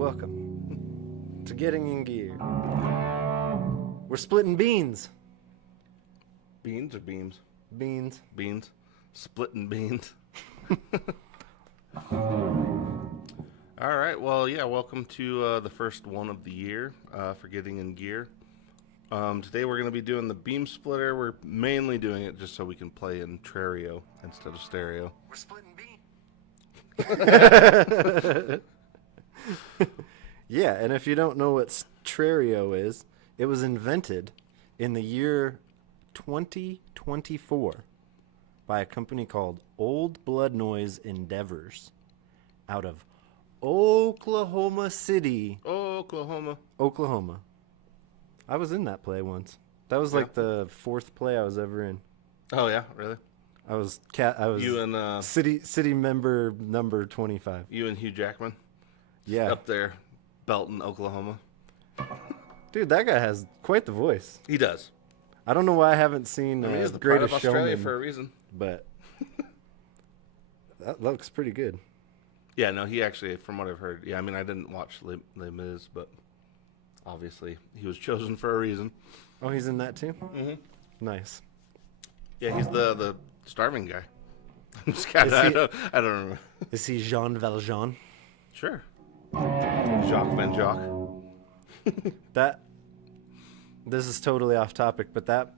Welcome to Getting in Gear. We're splitting beans. Beans or beams? Beans. Beans. Splitting beans. All right. Well, yeah, welcome to the first one of the year for Getting in Gear. Today we're going to be doing the beam splitter. We're mainly doing it just so we can play in Trereo instead of stereo. We're splitting beans. Yeah, and if you don't know what Trereo is, it was invented in the year 2024 by a company called Old Blood Noise Endeavors out of Oklahoma City. Oklahoma. I was in that play once. That was like the fourth play I was ever in. Oh yeah, really? I was You and city member number 25. you and Hugh Jackman. Yeah. Up there, Belton, Oklahoma. Dude, that guy has quite the voice. He does. I don't know why I haven't seen He's the pride of Greatest Australia Showman, for a reason. but that looks pretty good. Yeah, no, he actually, from what I've heard, I mean, I didn't watch Les Mis, but obviously he was chosen for a reason. Oh, he's in that too? Mm-hmm. Nice. Yeah, he's the starving guy. I'm just kidding. I don't remember. Is he Jean Valjean? Sure. Jacques Van Jacques. This is totally off topic, but that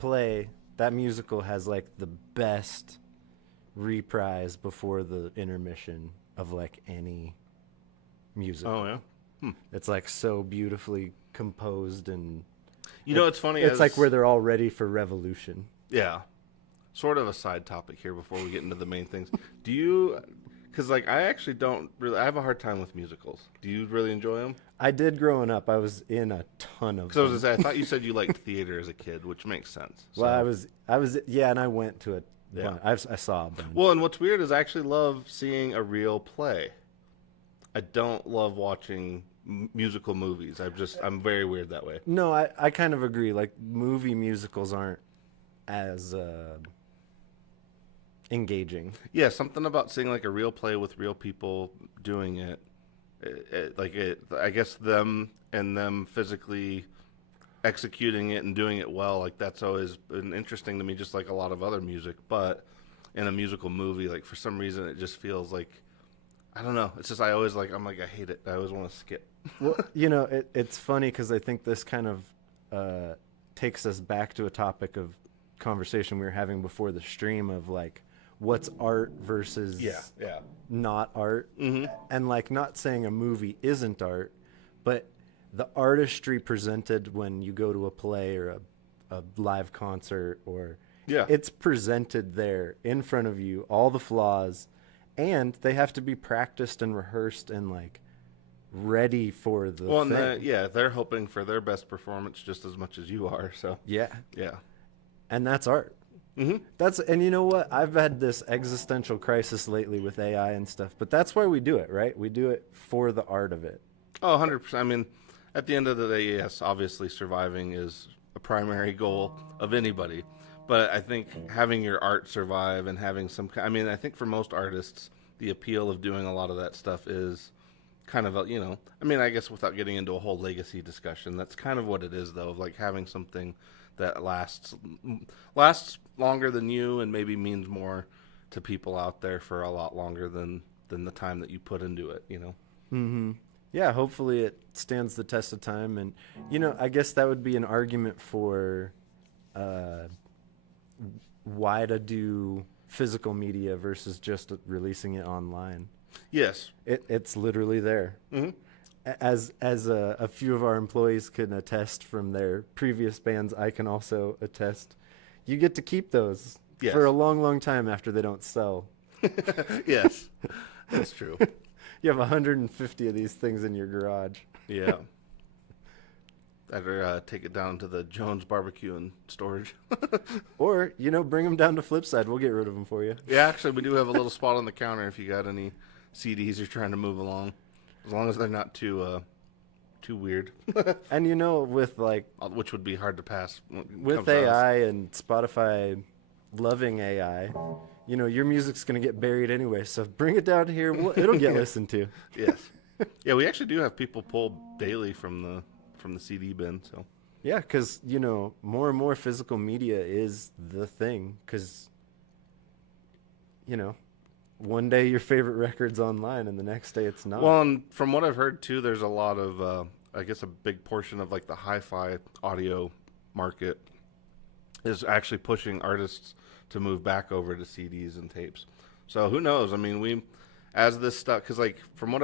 play, that musical has like the best reprise before the intermission of like any musical. Oh yeah. It's like so beautifully composed, and You know, it's funny. it's like where they're all ready for revolution. Yeah. Sort of a side topic here before we get into the main things. Do you? Because like I actually don't really. I have a hard time with musicals. Do you really enjoy them? I did growing up. I was in a ton of Because I was them. gonna say, I thought you said you liked theater as a kid, which makes sense. Well, So- I was, yeah, and I went to it. Yeah. I saw a bunch. Well, and what's weird is I actually love seeing a real play. I don't love watching musical movies. I'm very weird that way. No, I kind of agree. Like, movie musicals aren't as engaging. Yeah, something about seeing like a real play with real people doing it. I guess them physically executing it and doing it well. Like that's always been interesting to me, just like a lot of other music. But in a musical movie, like for some reason, it just feels like I don't know. It's just I hate it. I always want to skip. Well, you know, it's funny because I think this kind of takes us back to a topic of conversation we were having before the stream of like what's art versus not art. Mm-hmm. And like not saying a movie isn't art, but the artistry presented when you go to a play or a live concert or it's presented there in front of you, all the flaws, and they have to be practiced and rehearsed and like ready for the thing. They're hoping for their best performance just as much as you are. So Yeah. yeah. And that's art. Mm-hmm. And you know what? I've had this existential crisis lately with AI and stuff, but that's why we do it, right? We do it for the art of it. Oh, 100%. I mean, at the end of the day, yes, obviously surviving is a primary goal of anybody. But I think having your art survive and having I think for most artists, the appeal of doing a lot of that stuff is kind of I guess without getting into a whole legacy discussion, that's kind of what it is, though, of like having something that lasts longer than you and maybe means more to people out there for a lot longer than the time that you put into it, you know? Mm-hmm. Yeah, hopefully it stands the test of time. And, you know, I guess that would be an argument for why to do physical media versus just releasing it online. Yes. It's literally there. Mm-hmm. As a few of our employees can attest from their previous bands, I can also attest. You get to keep those for a long, long time after they don't sell. Yes, that's true. You have 150 of these things in your garage. Yeah. Better take it down to the Jones Barbecue and Storage. Or, bring them down to Flipside. We'll get rid of them for you. Yeah, actually, we do have a little spot on the counter if you got any CDs you're trying to move along. As long as they're not too weird. And with like... Which would be hard to pass. With AI and Spotify loving AI, your music's going to get buried anyway. So bring it down here. It'll get listened to. Yes. Yeah, we actually do have people pull daily from the CD bin. So Yeah, because, more and more physical media is the thing. Because, one day your favorite record's online and the next day it's not. well, and from what I've heard too, there's a lot of I guess a big portion of like the hi-fi audio market is actually pushing artists to move back over to CDs and tapes. So who knows? I mean, as this stuff, because like from what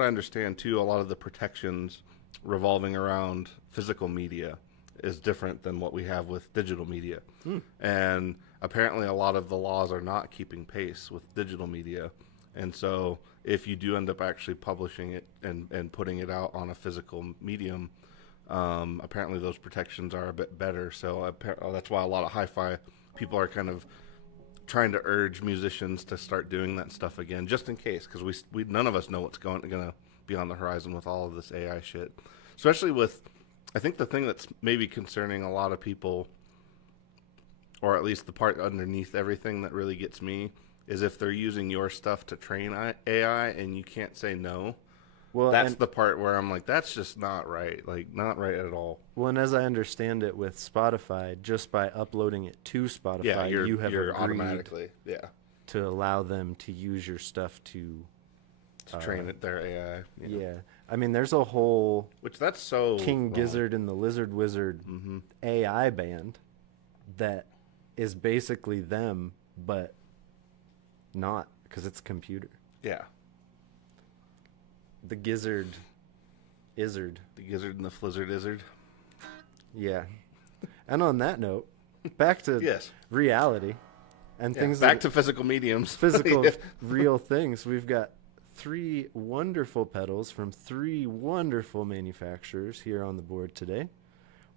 I understand too, a lot of the protections revolving around physical media is different than what we have with digital media. And apparently a lot of the laws are not keeping pace with digital media. And so if you do end up actually publishing it and putting it out on a physical medium, apparently those protections are a bit better. So that's why a lot of hi-fi people are kind of trying to urge musicians to start doing that stuff again, just in case, because we none of us know what's going to be on the horizon with all of this AI shit. Especially with, I think the thing that's maybe concerning a lot of people, or at least the part underneath everything that really gets me, is if they're using your stuff to train AI and you can't say no. Well, that's the part where I'm like, that's just not right. Like, not right at all. Well, and as I understand it with Spotify, just by uploading it to Spotify, you have agreed automatically, to allow them to use your stuff to train their AI. Yeah. I mean, there's a whole that's so King wrong. Gizzard and the Lizard Wizard AI band that is basically them, but not, because it's a computer. Yeah. The Gizzard Izzard. The Gizzard and the Flizzard Izzard. Yeah. And on that note, back to reality and things back to physical mediums. Physical, real things. We've got 3 wonderful pedals from 3 wonderful manufacturers here on the board today.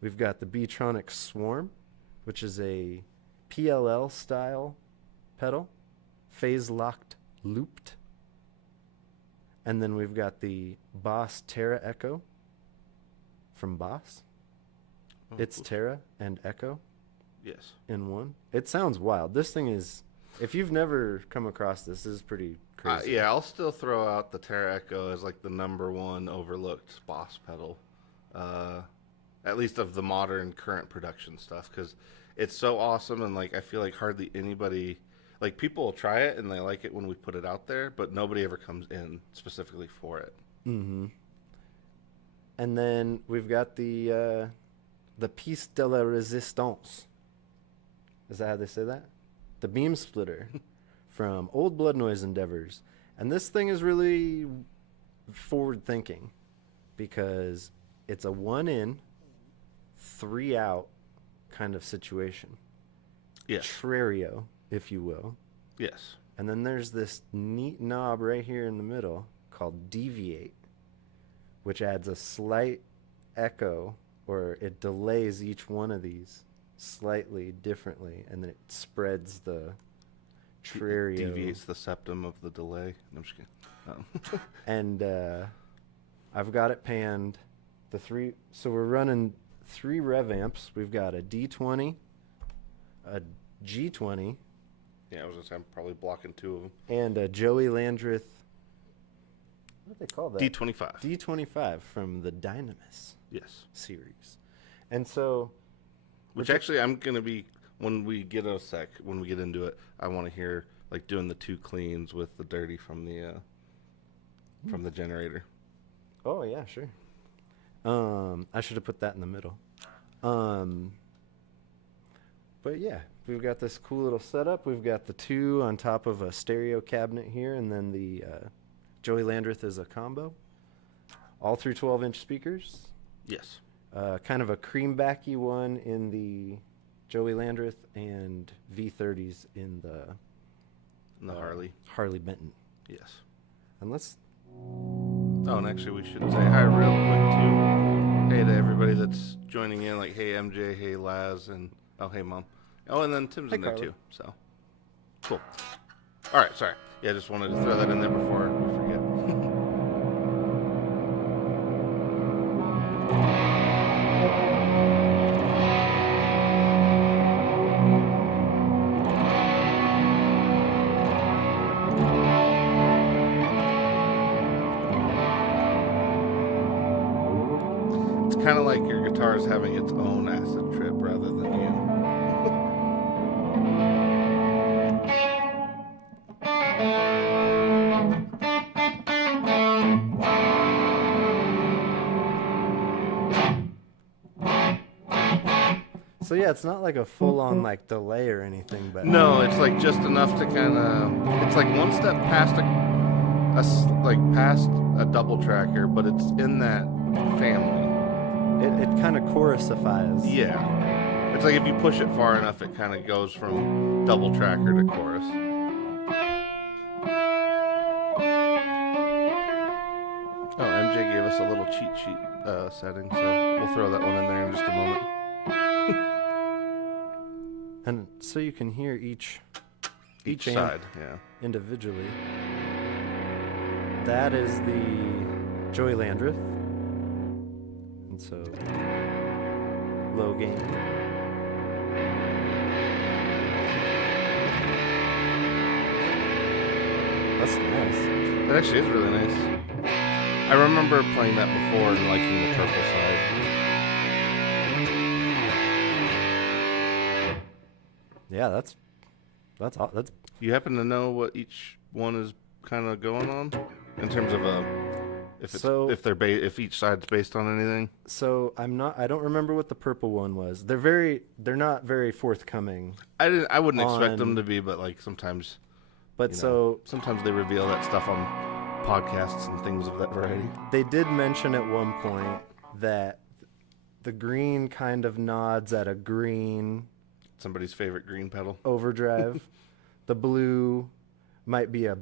We've got the Beatronic Swarm, which is a PLL style pedal, phase locked looped. And then we've got the Boss Terra Echo from Boss. It's Terra and Echo. Yes. In one. It sounds wild. This thing is, if you've never come across this is pretty crazy. Yeah, I'll still throw out the Terra Echo as like the #1 overlooked Boss pedal, at least of the modern current production stuff, because it's so awesome. And like, I feel like hardly anybody, like, people will try it and they like it when we put it out there, but nobody ever comes in specifically for it. Mm-hmm. And then we've got the Piece de la Resistance. Is that how they say that? The Beam Splitter from Old Blood Noise Endeavors. And this thing is really forward thinking because it's a 1 in, 3 out kind of situation. Yes. Trereo, if you will. Yes. And then there's this neat knob right here in the middle called Deviate, which adds a slight echo, or it delays each one of these slightly differently, and then it spreads the Trereo. Deviates the septum of the delay. No, I'm just kidding. And I've got it panned. So we're running 3 rev amps. We've got a D20, a G20. Yeah, I was gonna say I'm probably blocking 2 of them. And a Joey Landreth. What do they call that? D25. D25 from the Dynamis series. And so, which actually I'm gonna be, when we get into it, I want to hear like doing the 2 cleans with the dirty from the generator. Oh yeah, sure. I should have put that in the middle. But yeah, we've got this cool little setup. We've got the 2 on top of a stereo cabinet here, and then the Joey Landreth is a combo. All through 12-inch speakers. Yes. Kind of a creambacky one in the Joey Landreth, and V30s in the Harley Benton. Yes. And let's... Oh, and actually we should say hi real quick too. Hey to everybody that's joining in, like hey MJ, hey Laz, and oh hey Mom. Oh, and then Tim's in there too. So cool. All right, sorry. Yeah, I just wanted to throw that in there before we forget. kind of like your guitar is having its own acid trip rather than you. So yeah, it's not like a full-on like delay or anything, but no, it's like just enough to kind of. It's like one step past past a double tracker, but it's in that family. it kind of chorusifies. Yeah, it's like if you push it far enough, it kind of goes from double tracker to chorus. Oh, MJ gave us a little cheat sheet setting, so we'll throw that one in there in just a moment. And so you can hear each side, yeah, individually. That is the Joey Landreth, and so low gain. That's nice. That actually is really nice. I remember playing that before and liking the purple side. Yeah, that's. You happen to know what each one is kind of going on in terms of if each side's based on anything? So I don't remember what the purple one was. They're not very forthcoming. I wouldn't expect them to be, but like sometimes. But sometimes they reveal that stuff on podcasts and things of that variety. They did mention at one point that the green kind of nods at a green. Somebody's favorite green pedal. Overdrive. The blue might be a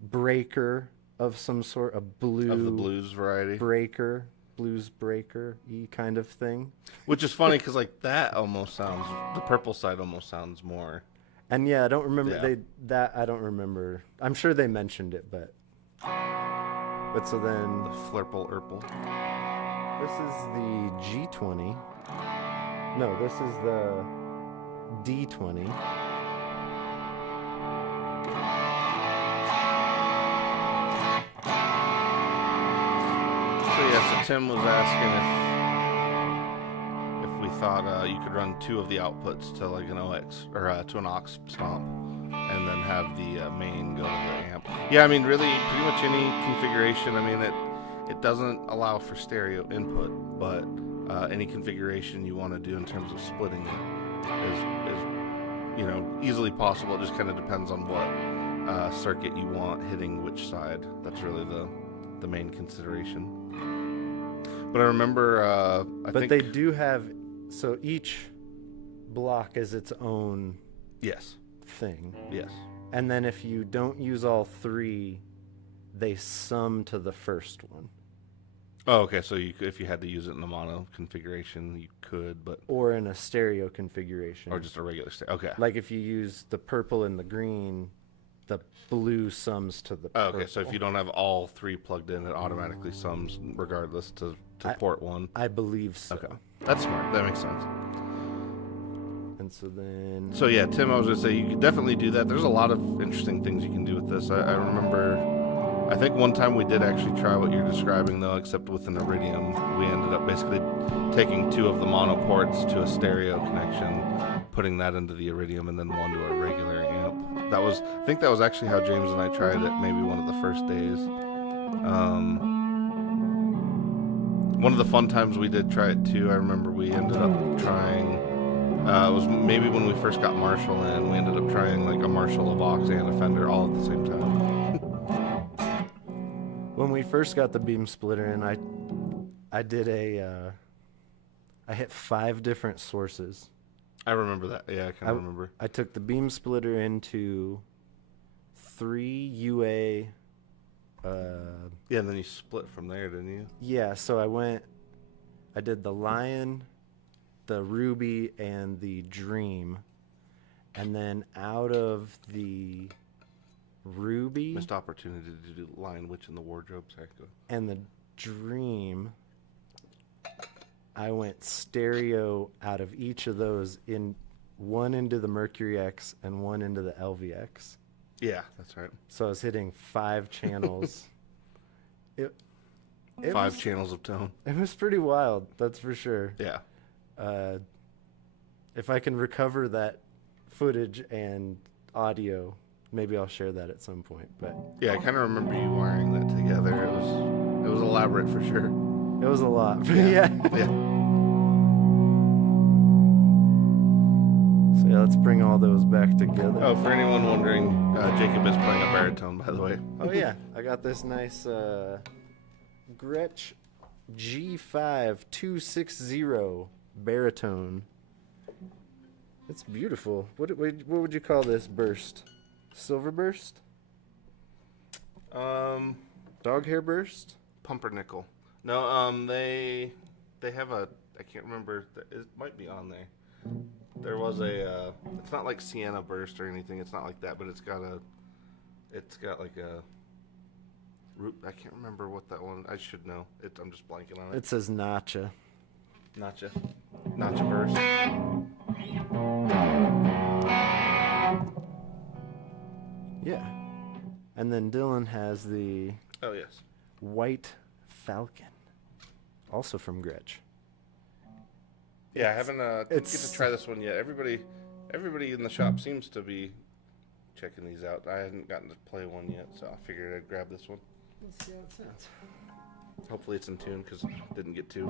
breaker of some sort, a blue. Of the blues variety. Breaker, blues breaker-y kind of thing. Which is funny because like that almost sounds, the purple side almost sounds more. And yeah, I don't remember I don't remember. I'm sure they mentioned it, but so then the Flirple Urple. This is the G20. No, this is the D20. So Tim was asking if we thought you could run two of the outputs to like an OX or to an aux stomp, and then have the main go to the amp. Yeah, I mean, really, pretty much any configuration. I mean, it doesn't allow for stereo input, but any configuration you want to do in terms of splitting it is easily possible. It just kind of depends on what circuit you want hitting which side. That's really the main consideration. But I remember, they do have, so each block is its own thing. Yes. And then if you don't use all three, they sum to the first one. Oh, okay. So if you had to use it in a mono configuration, you could, but or in a stereo configuration, or just a regular stereo. Okay. Like if you use the purple and the green, the blue sums to the purple. Okay, so if you don't have all three plugged in, it automatically sums regardless to port one. I believe so. Okay, that's smart. That makes sense. And so then... So yeah, Tim, I was going to say, you could definitely do that. There's a lot of interesting things you can do with this. I remember, I think one time we did actually try what you're describing, though, except with an Iridium. We ended up basically taking two of the mono ports to a stereo connection, putting that into the Iridium, and then one to a regular amp. I think that was actually how James and I tried it, maybe one of the first days. One of the fun times we did try it too, I remember we ended up trying, it was maybe when we first got Marshall in, we ended up trying like a Marshall, a Vox, and a Fender all at the same time. When we first got the beam splitter in, I did I hit 5 different sources. I remember that. Yeah, I kind of remember. I took the beam splitter into 3 UA. Yeah, and then you split from there, didn't you? Yeah, so I did the Lion, the Ruby, and the Dream. And then out of the Ruby... Missed opportunity to do Lion, Witch, and the Wardrobe. Sorry, go ahead. And the Dream... I went stereo out of each of those, one into the Mercury X and one into the LVX. Yeah, that's right. So I was hitting 5 channels. 5 channels of tone. It was pretty wild, that's for sure. Yeah. If I can recover that footage and audio, maybe I'll share that at some point. But yeah, I kind of remember you wiring that together. It was elaborate for sure. It was a lot. Yeah. Yeah. So yeah, let's bring all those back together. Oh, for anyone wondering, Jacob is playing a baritone, by the way. Oh yeah, I got this nice Gretsch G5 260 baritone. It's beautiful. What would you call this burst? Silver burst? Dog hair burst? Pumpernickel. No, they have a, I can't remember, it might be on there. There was a, it's not like Sienna burst or anything, it's not like that, but it's got like a root, I can't remember what that one, I should know. I'm just blanking on it. It says Nacha. Nacha burst. Yeah. And then Dylan has the Oh, yes. White Falcon, also from Gretsch. Yeah, I haven't didn't get to try this one yet. Everybody in the shop seems to be checking these out. I hadn't gotten to play one yet, so I figured I'd grab this one. Let's see how it sounds. Hopefully it's in tune, because I didn't get to.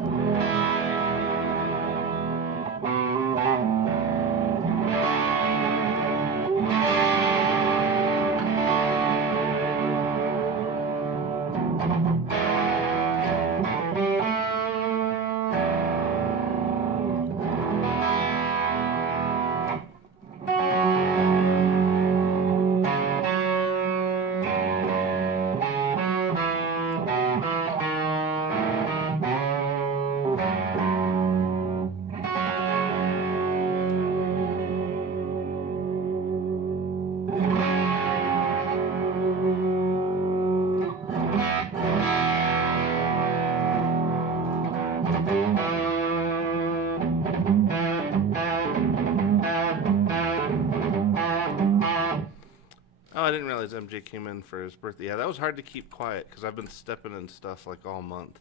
Oh, I didn't realize MJ came in for his birthday. Yeah, that was hard to keep quiet because I've been stepping in stuff like all month.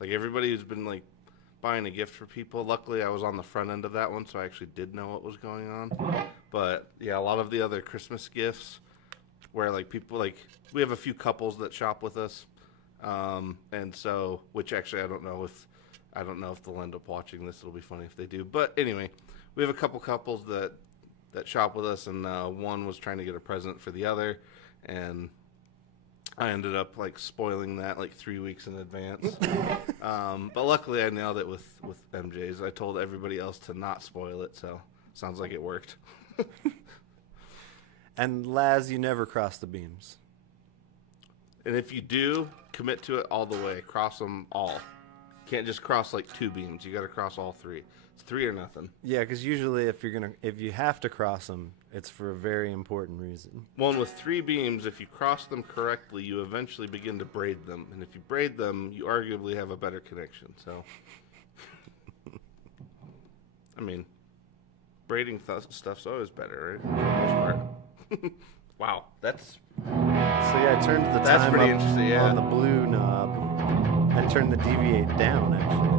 Like everybody who's been like buying a gift for people. Luckily, I was on the front end of that one, so I actually did know what was going on. But yeah, a lot of the other Christmas gifts where like people like we have a few couples that shop with us, and so which actually I don't know if they'll end up watching this. It'll be funny if they do. But anyway, we have a couple couples that shop with us, and one was trying to get a present for the other, and I ended up like spoiling that like 3 weeks in advance. But luckily I nailed it with MJ's. I told everybody else to not spoil it, so sounds like it worked. And Laz, you never cross the beams. And if you do, commit to it all the way. Cross them all. Can't just cross like 2 beams. You got to cross all 3. It's 3 or nothing. Yeah, because usually if you have to cross them, it's for a very important reason. One with 3 beams, if you cross them correctly, you eventually begin to braid them, and if you braid them, you arguably have a better connection. So, I mean, braiding stuff's always better, right? For the most part. Wow, that's. So yeah, I turned the time pretty up interesting, yeah. on the blue knob. I turned the deviate down actually.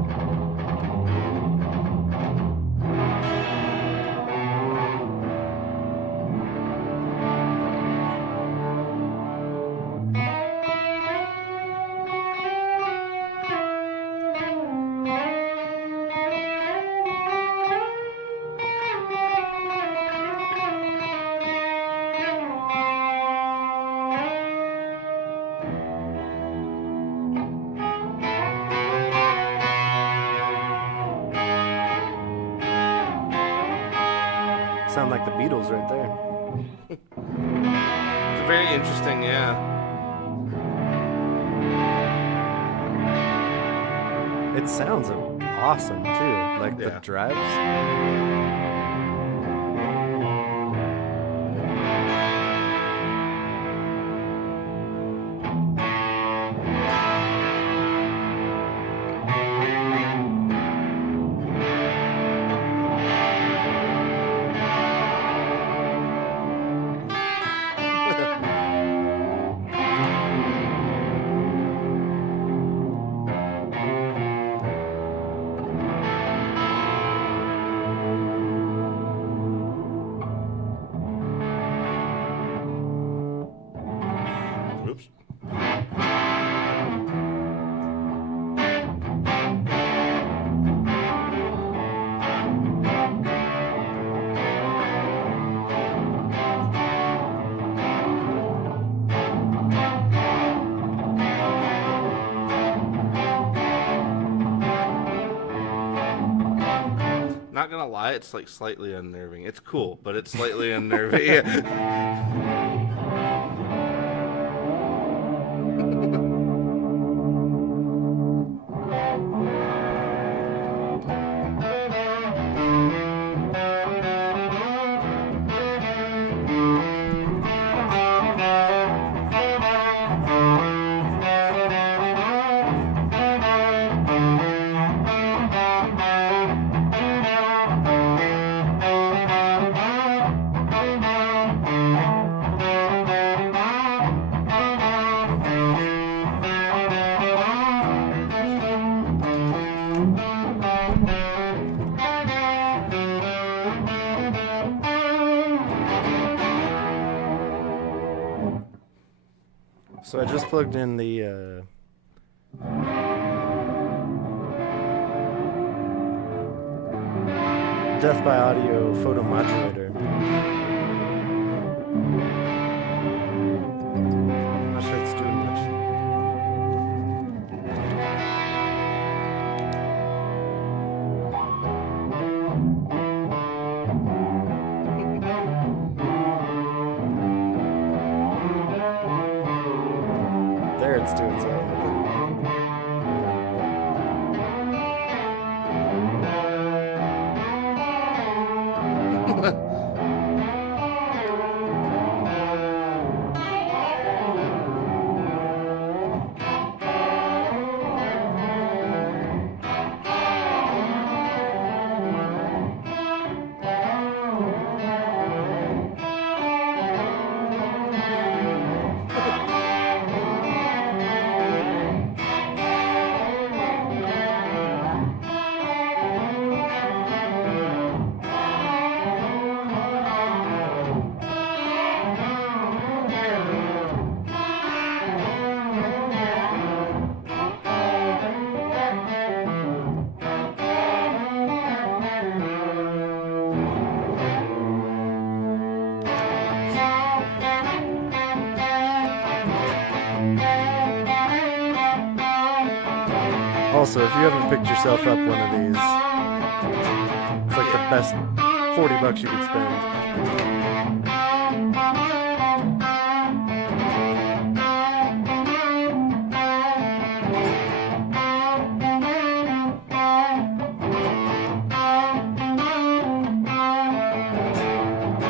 Sound like the Beatles right there. It's very interesting, yeah. It sounds awesome too, like the drives. not gonna lie, it's like slightly unnerving. It's cool, but it's slightly unnerving. So I just plugged in the Death by Audio photo modulator. I'm not sure it's doing much. There, it's doing something. Also, if you haven't picked yourself up one of these, it's like the best $40 you could spend.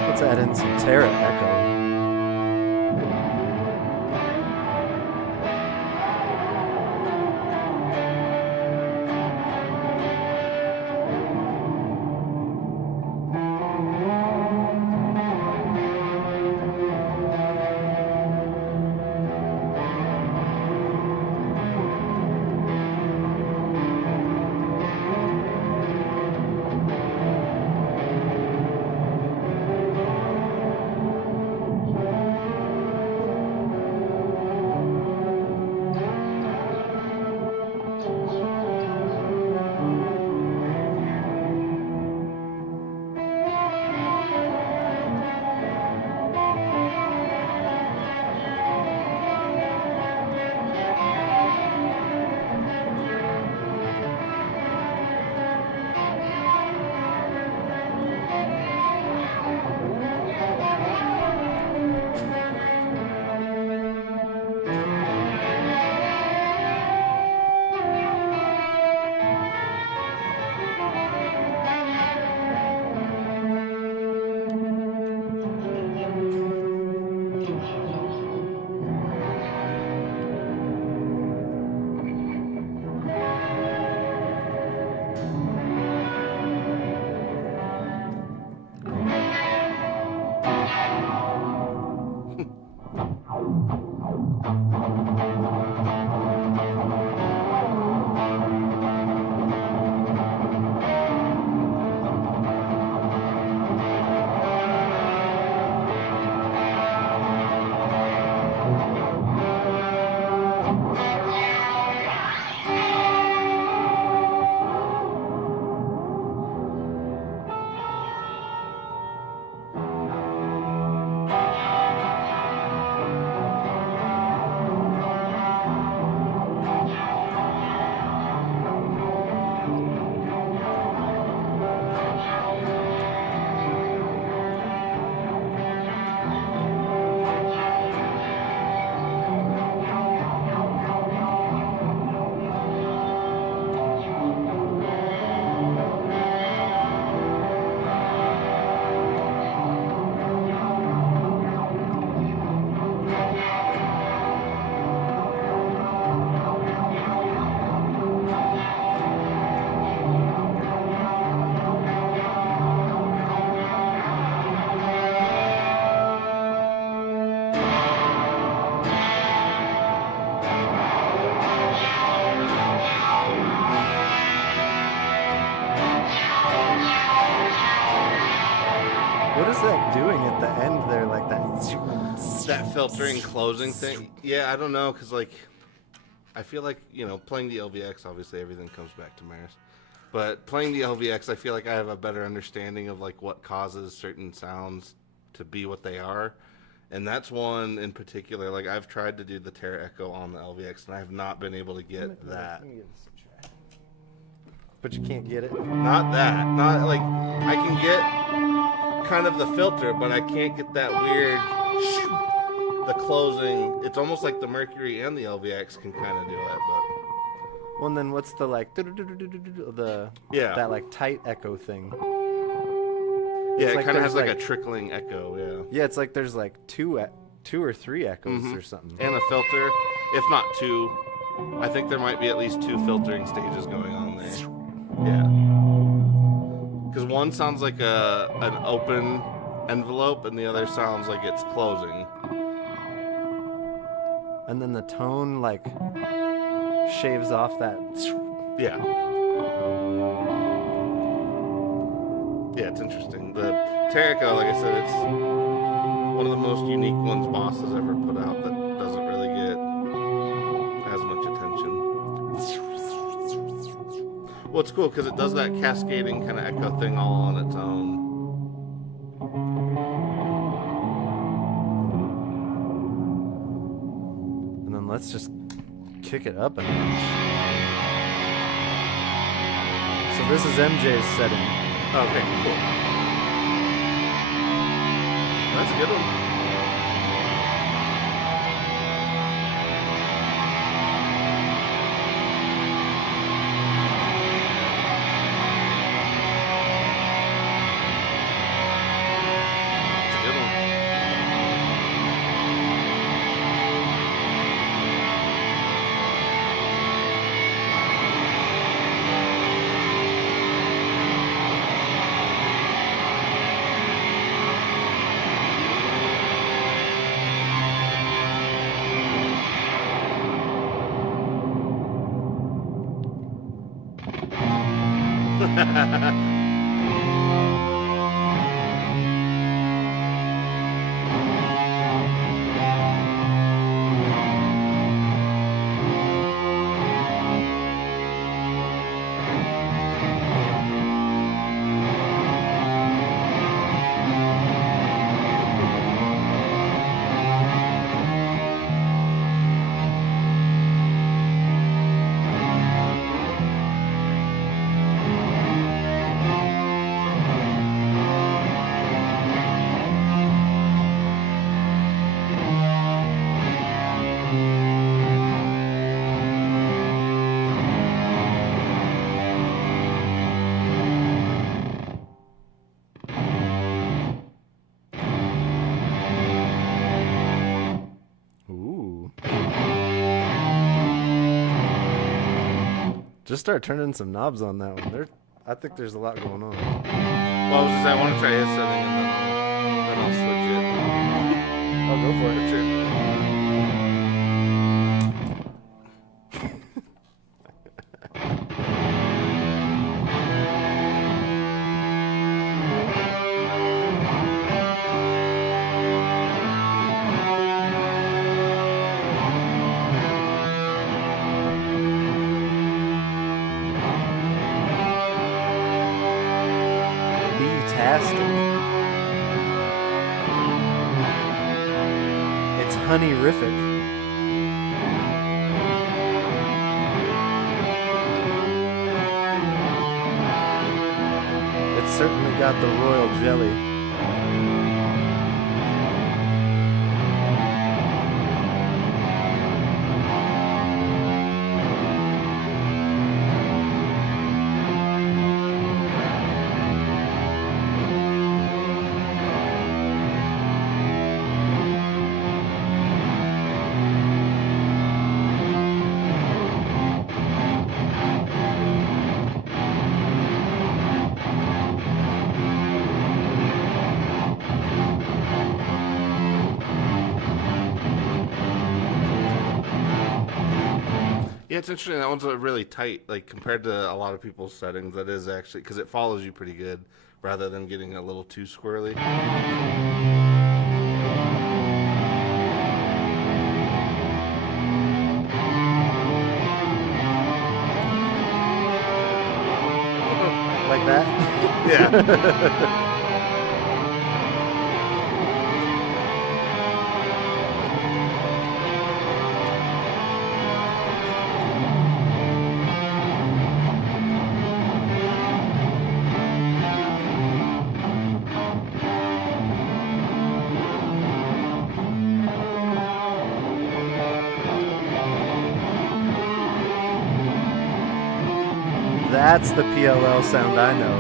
Let's add in some Trereo echo. What's that doing at the end there, like that? That filtering closing thing. Yeah, I don't know, because like, I feel like, playing the LVX, obviously everything comes back to Maris. But playing the LVX, I feel like I have a better understanding of like what causes certain sounds to be what they are. And that's one in particular. Like, I've tried to do the Terra Echo on the LVX, and I have not been able to get that. But you can't get it? Not that. Not like, I can get kind of the filter, but I can't get that weird, the closing. It's almost like the Mercury and the LVX can kind of do it, but. Well, and then what's the like, that like tight echo thing? Yeah, it like kind of has like a trickling echo, yeah. Yeah, it's like there's like two or three echoes or something. And a filter, if not two. I think there might be at least 2 filtering stages going on there. Yeah. Because one sounds like an open envelope, and the other sounds like it's closing. And then the tone like shaves off that. Yeah. Yeah, it's interesting. The Trereo, like I said, it's one of the most unique ones Boss has ever put out that doesn't really get as much attention. Well, it's cool because it does that cascading kind of echo thing all on its own. And then let's just kick it up a notch. So this is MJ's setting. Okay, cool. That's a good one. Just start turning some knobs on that one. I think there's a lot going on. Well, I want to try his setting and then I'll switch it. I'll go for it. Sure. It's honey-rific. It's certainly got the royal jelly. Yeah, it's interesting. That one's really tight, like compared to a lot of people's settings. That is actually because it follows you pretty good, rather than getting a little too squirrely. Like that? Yeah. That's the PLL sound I know.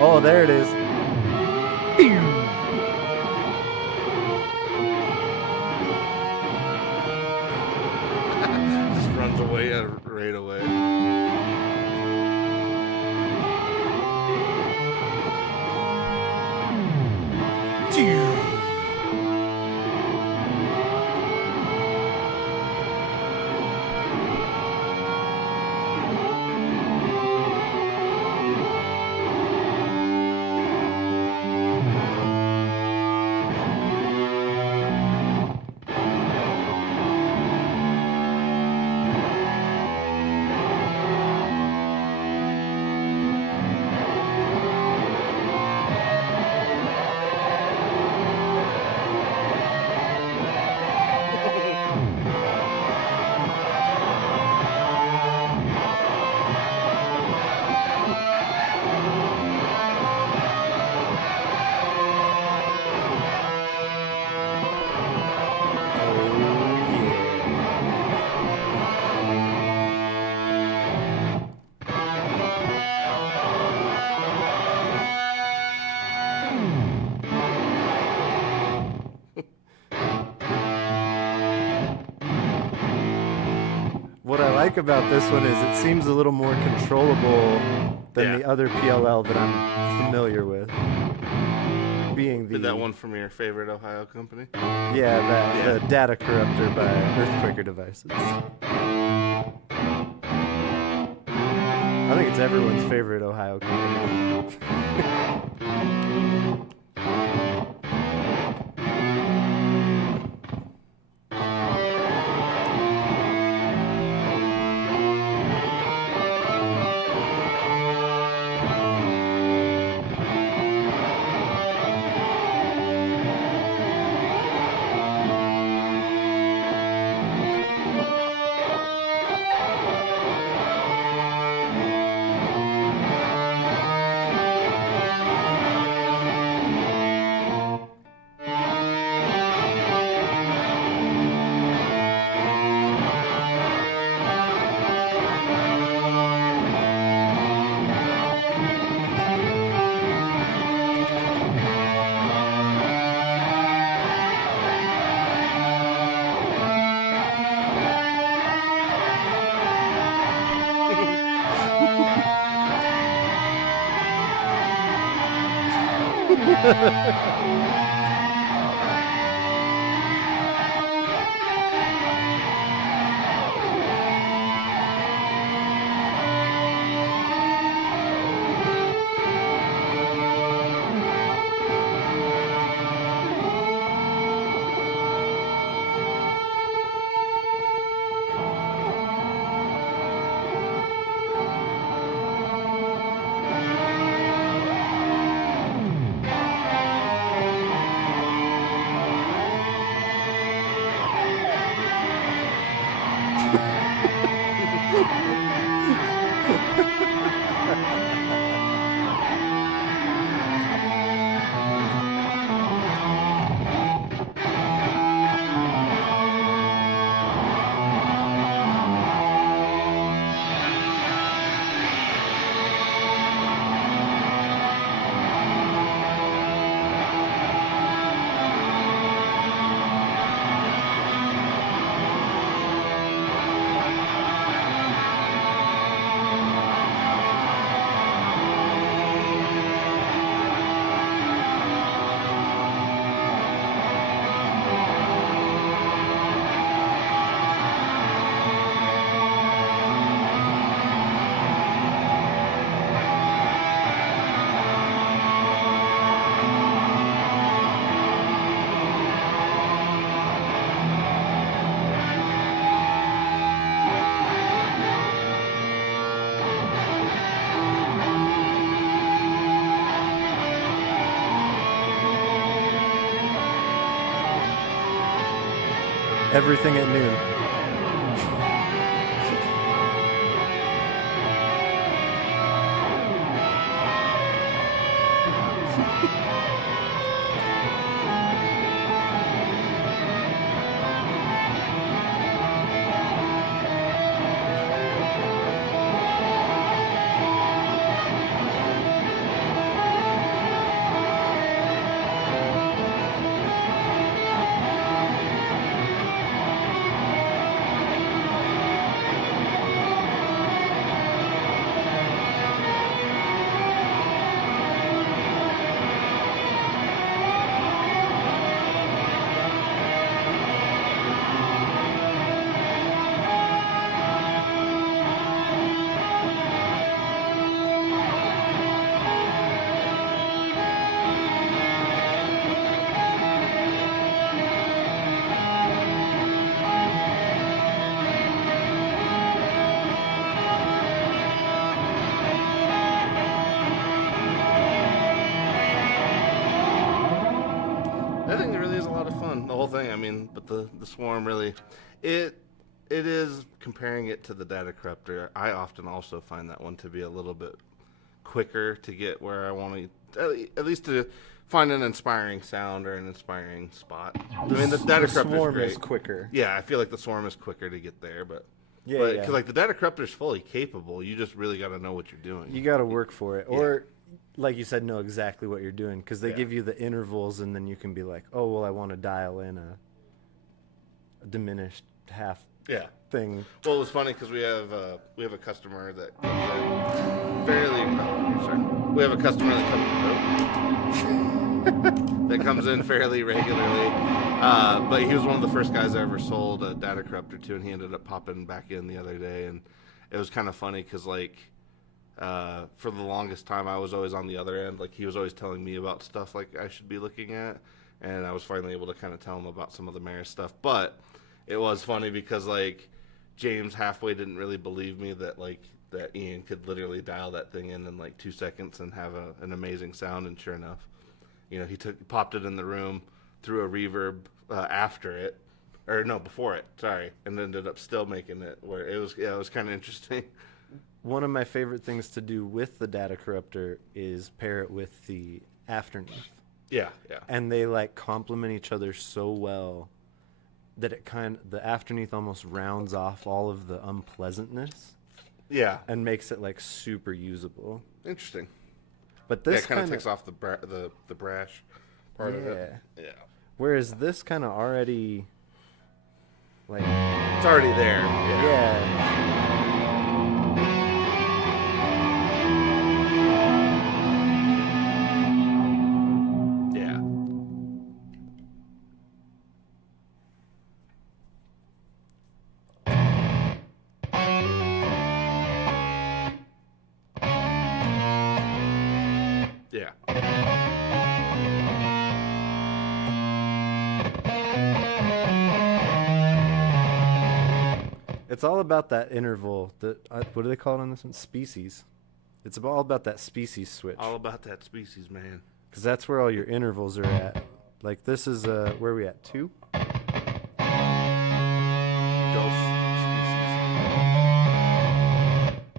Oh, there it is. Just runs away right away. What I like about this one is it seems a little more controllable than the other PLL that I'm familiar with. Being Did that one from your favorite Ohio company? The data corruptor by Earthquaker Devices. I think it's everyone's favorite Ohio company. Everything at noon. I think it really is a lot of fun. The whole thing. I mean, but the swarm really, it is comparing it to the data corruptor. I often also find that one to be a little bit quicker to get where I want to, at least to find an inspiring sound or an inspiring spot. I mean, the data corruptor is great. Is quicker. Yeah, I feel like the swarm is quicker to get there, but Yeah, because like the data corruptor is fully capable. You just really got to know what you're doing. You got to work for it, or like you said, know exactly what you're doing, because they Yeah. give you the intervals, and then you can be like, oh well, I want to dial in a diminished half Yeah. thing. Well, it was funny because we have a customer that comes in fairly. Oh, sorry. We have a customer that comes in fairly regularly. But he was one of the first guys I ever sold a data corruptor to, and he ended up popping back in the other day, and it was kind of funny because like for the longest time I was always on the other end. Like he was always telling me about stuff like I should be looking at, and I was finally able to kind of tell him about some of the Maris stuff. But it was funny because like James halfway didn't really believe me that Ian could literally dial that thing in like 2 seconds and have an amazing sound. And sure enough, you know, he popped it in the room, threw a reverb after it, or no, before it, sorry, and ended up still making it where it was kind of interesting. One of my favorite things to do with the data corruptor is pair it with the afterneath. Yeah. And they like complement each other so well that the afterneath almost rounds off all of the unpleasantness. Yeah. And makes it like super usable. Interesting. But this kind of takes off the brash part of it. Yeah. Whereas this kind of already like it's already there. Yeah. Yeah. It's all about that interval. What do they call it on this one? Species. It's all about that species switch. All about that species, man. Because that's where all your intervals are at. Like this is where are we at? 2?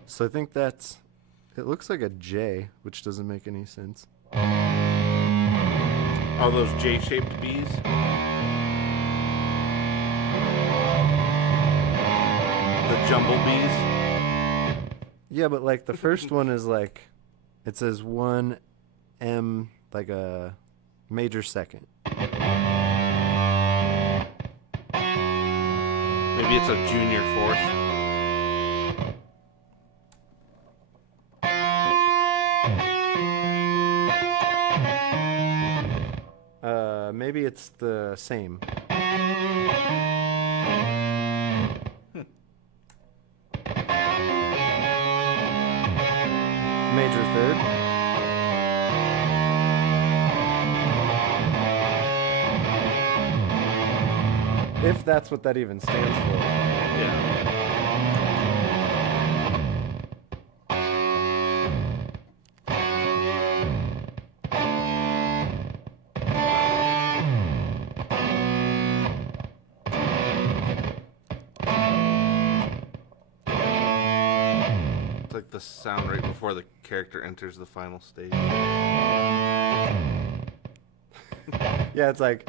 So I think it looks like a J, which doesn't make any sense. All those J-shaped bees. The jumble bees. Yeah, but like the first one is like, it says 1 M, like a major second. Maybe it's a junior fourth. Maybe it's the same. Major third. If that's what that even stands for. Yeah. like the sound right before the character enters the final stage. Yeah, it's like.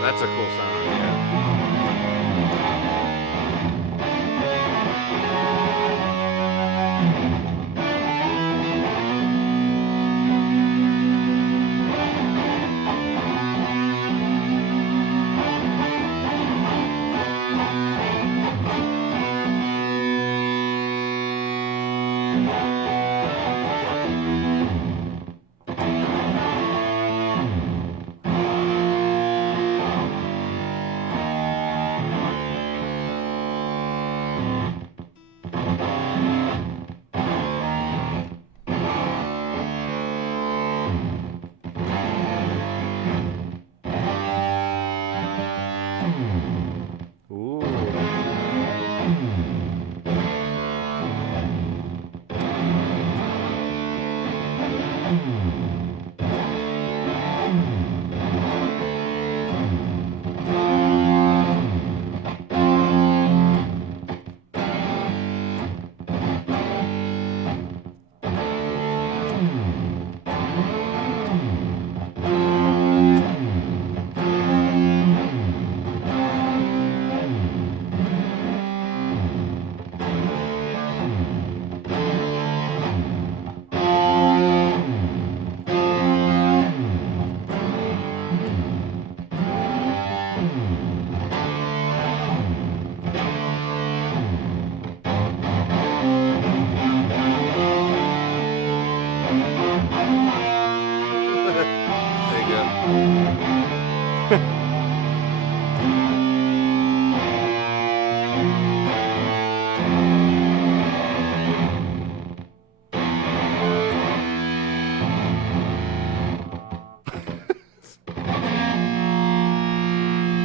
That's a cool sound, yeah.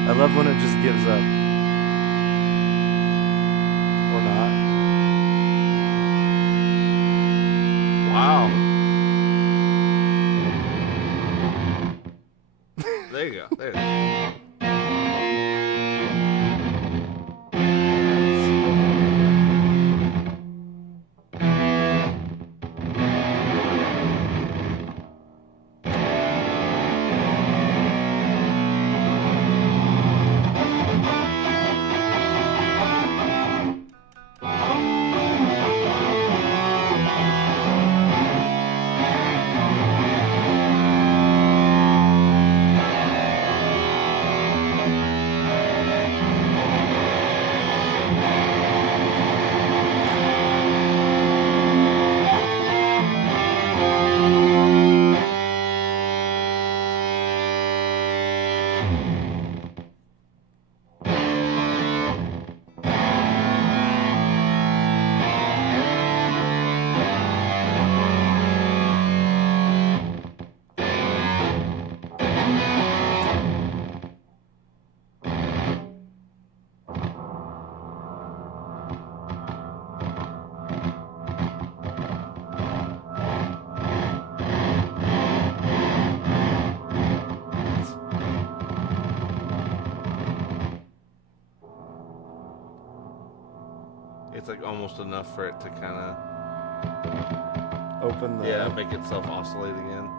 I love when it just gives up. Or not. Wow. There you go. There it is. It's like almost enough for it to kind of Open the... make itself oscillate again.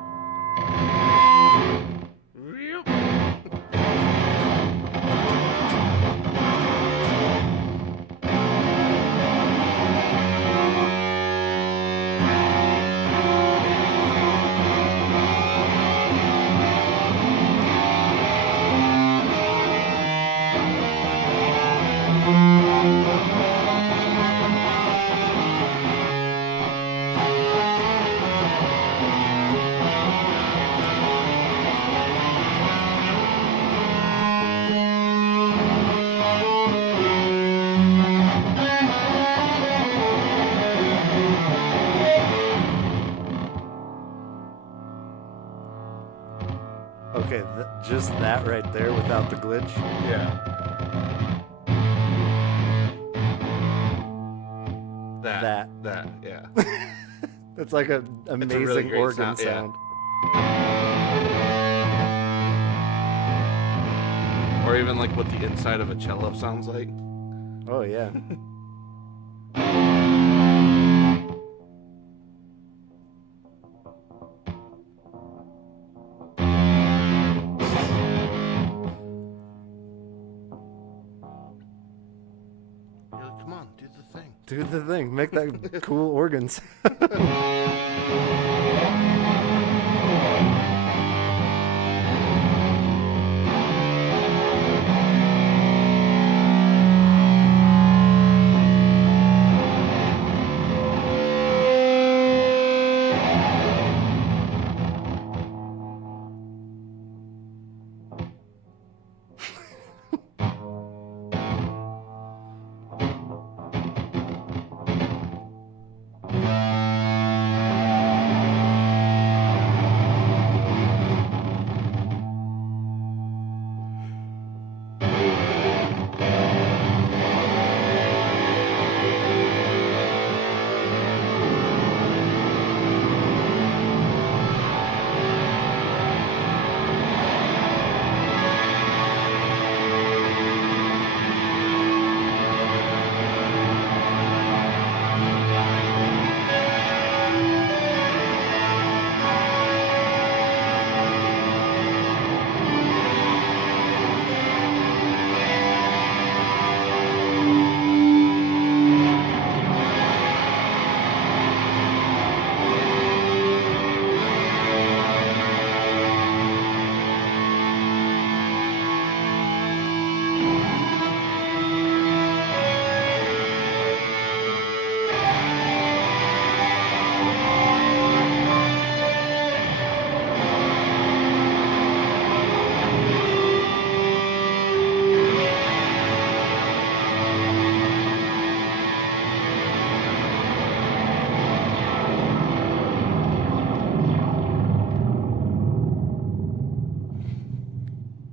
Okay, just that right there without the glitch. Yeah. That. Yeah. That's like an amazing really great organ sound, sound. Or even like what the inside of a cello sounds like. Oh yeah. Come on, do the thing. Do the thing. Make that cool organ sound.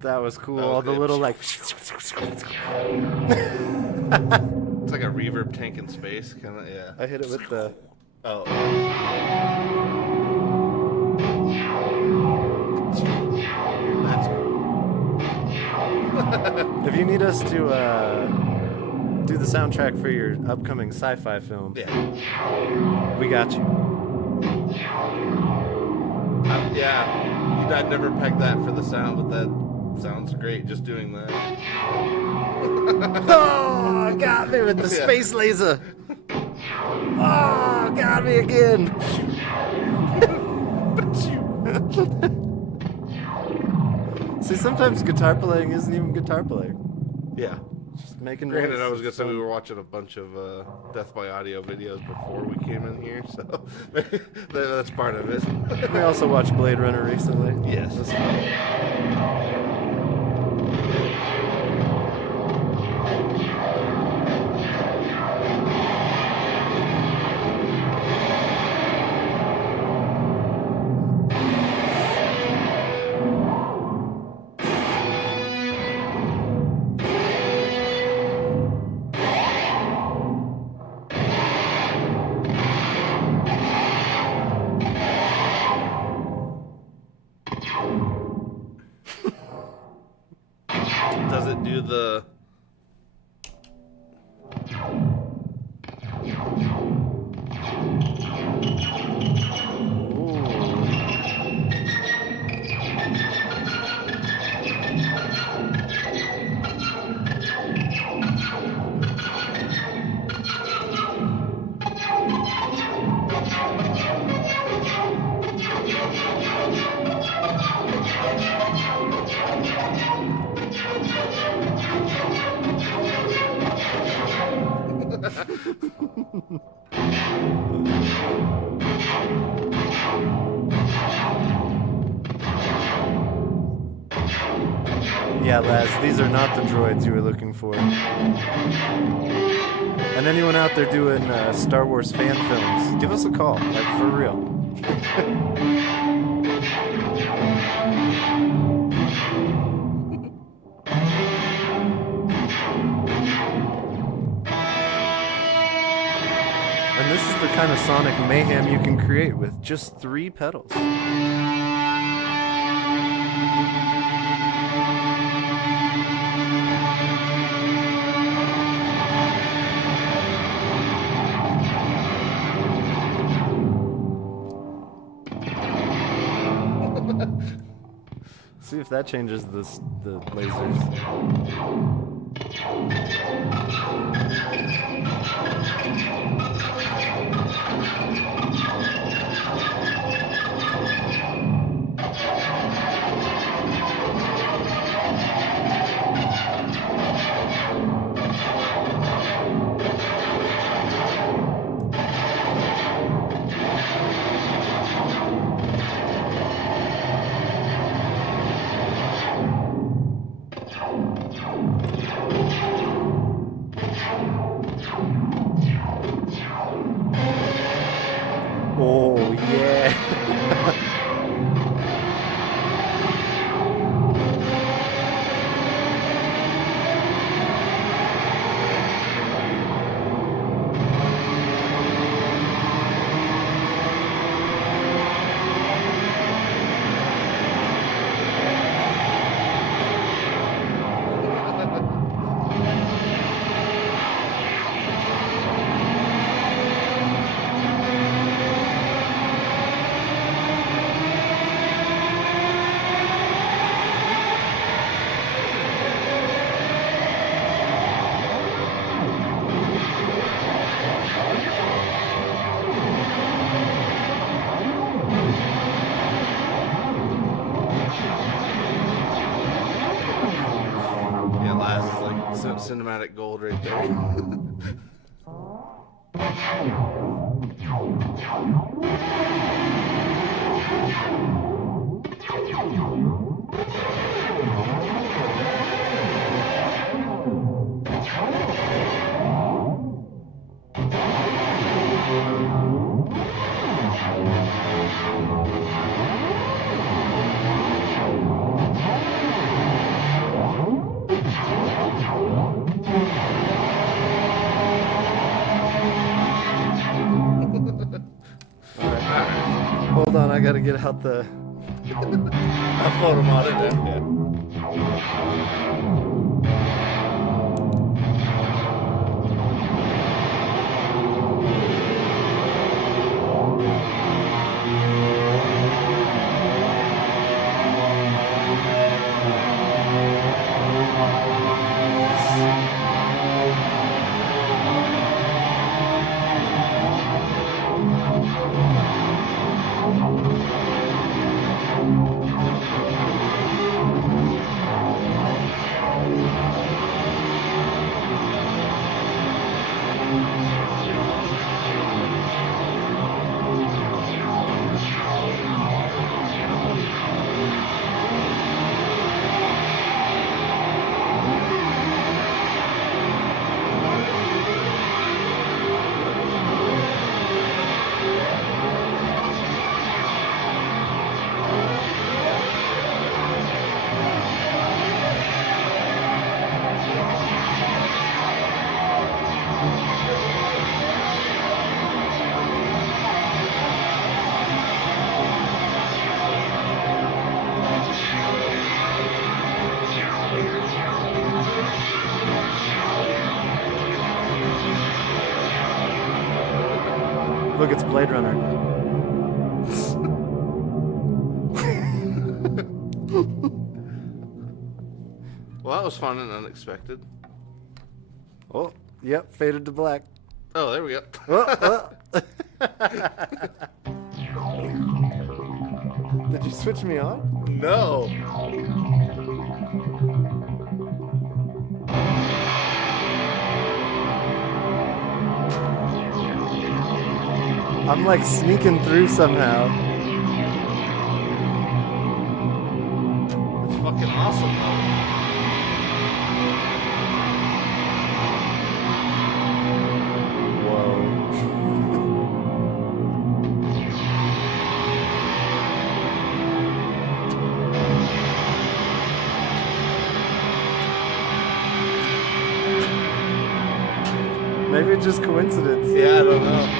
That was cool. That was All the good. little like. It's like a reverb tank in space, kind of. Yeah. I hit it with the. Oh. That's cool. If you need us to do the soundtrack for your upcoming sci-fi film, Yeah. we got you. Yeah. I'd never pegged that for the sound, but that sounds great just doing that. Oh, got me with the Yeah. space laser. Oh, got me again. See, sometimes guitar playing isn't even guitar playing. Yeah. Just making Granted, noise. I was gonna say we were watching a bunch of Death by Audio videos before we came in here, so that's part of it. We also watched Blade Runner recently. Yes. That's fun. Does it do the? Yeah, Laz, these are not the droids you were looking for. And anyone out there doing Star Wars fan films, give us a call, like for real. this is the kind of sonic mayhem you can create with just 3 pedals. See if that changes the lasers. Oh, yeah. Cinematic gold right there. Hold on, I gotta get out the photo monitor. Look, it's Blade Runner. Well, that was fun and unexpected. Oh, yep, faded to black. Oh, there we go. Did you switch me on? No. I'm like sneaking through somehow. It's fucking awesome, though. Maybe it's just coincidence. Yeah, I don't know.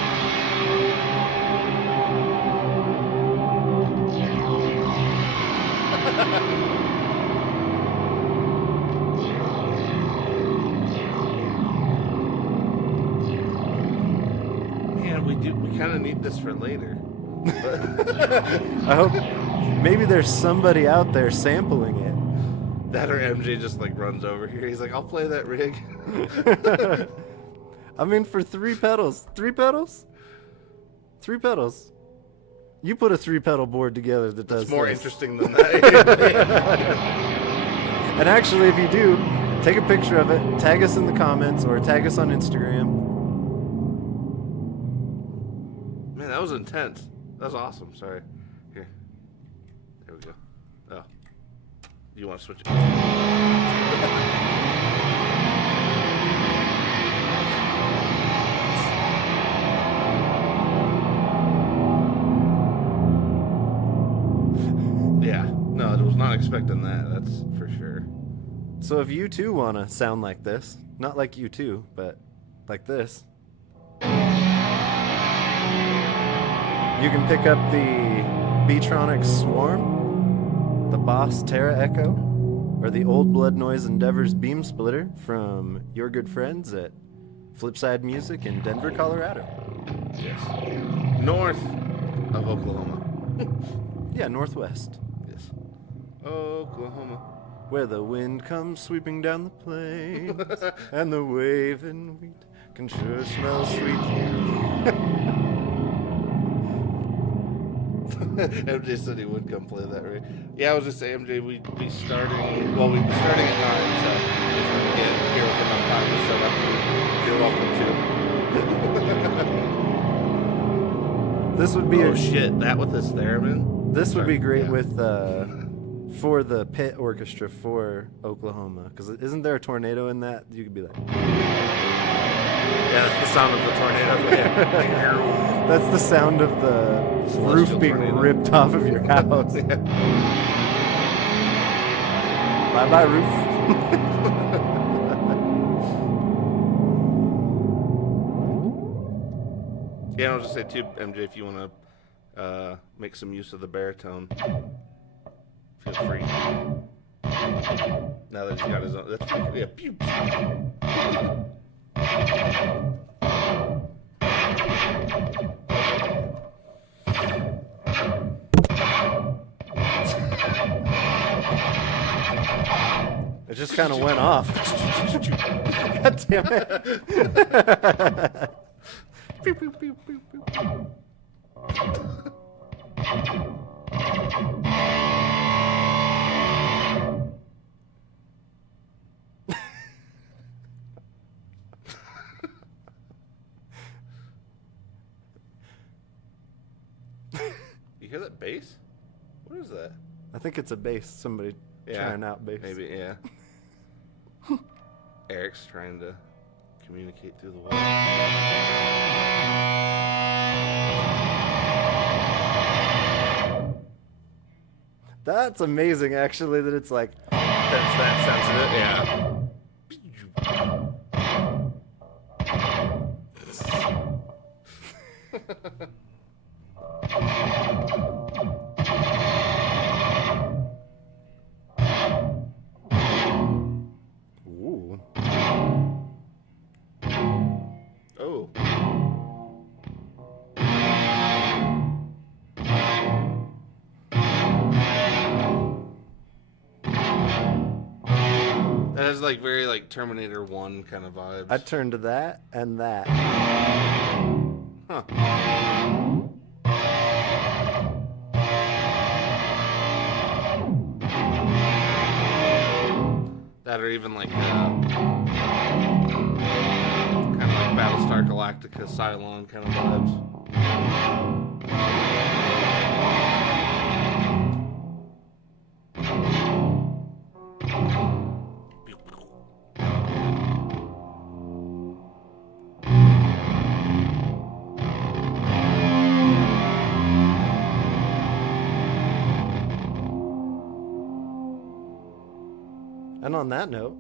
We kind of need this for later. I hope maybe there's somebody out there sampling it. That or MJ just like runs over here. He's like, I'll play that rig. I mean, for 3 pedals. 3 pedals? 3 pedals. You put a 3-pedal board together that does That's more this. interesting than that. And actually, if you do, take a picture of it, tag us in the comments, or tag us on Instagram. Man, that was intense. That was awesome. Sorry. Here. There we go. Oh. You want to switch it? Yeah. No, I was not expecting that. That's for sure. So if you too want to sound like this, not like you too, but like this, you can pick up the Beatronic Swarm, the Boss Terra Echo, or the Old Blood Noise Endeavors Beam Splitter from your good friends at Flipside Music in Denver, Colorado. Yes. North of Oklahoma. Yeah, northwest. Yes. Oklahoma. Where the wind comes sweeping down the plains and the waving wheat can sure smell sweet. MJ said he would come play that, right? Yeah, I was just saying, MJ, we'd be starting. Well, we'd be starting at 9, so if you can get here with enough time to set up, you're welcome to. This would be Shit, that with this theremin? This would be great with for the pit orchestra for Oklahoma, because isn't there a tornado in that? You could be like, yeah, that's the sound of the tornado. that's the sound of the roof being ripped off of your house. Yeah. Bye bye roof. Yeah, and I'll just say too, MJ, if you want to make some use of the baritone, feel free. Now that he's got his own, that's pretty, yeah. Pew, pew. It just kind of went off. God damn it. Pew, pew, pew, pew, pew. You hear that bass? What is that? I think it's a bass. Somebody trying out bass. Maybe, yeah. Eric's trying to communicate through the wall. That's amazing, actually, that it's like... That's that sensitive, yeah. Ooh. Oh. That has like very like Terminator 1 kind of vibes. I turned to that and that. Huh. That or even like kind of like Battlestar Galactica, Cylon kind of vibes. And on that note,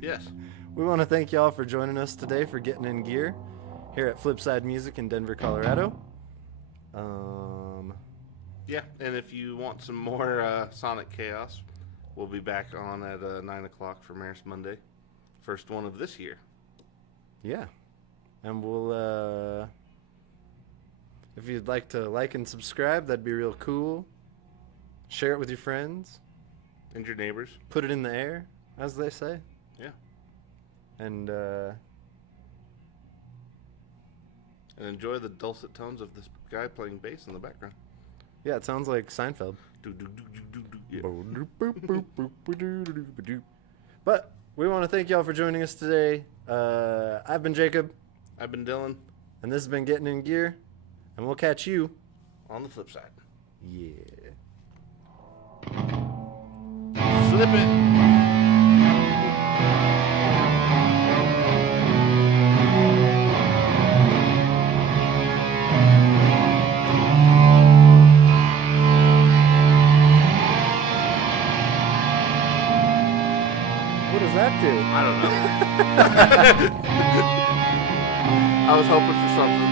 Yes. we want to thank y'all for joining us today for Getting in Gear here at Flipside Music in Denver, Colorado. Yeah, and if you want some more Sonic Chaos, we'll be back on at 9 o'clock for Maris Monday. First one of this year. Yeah. And we'll you'd like to like and subscribe, that'd be real cool. Share it with your friends. And your neighbors. Put it in the air, as they say. Yeah. And enjoy the dulcet tones of this guy playing bass in the background. Yeah, it sounds like Seinfeld. Yeah. But we want to thank y'all for joining us today. I've been Jacob. I've been Dylan. And this has been Getting in Gear. And we'll catch you on the flip side. Yeah. Flip it. What does that do? I don't know. I was hoping for something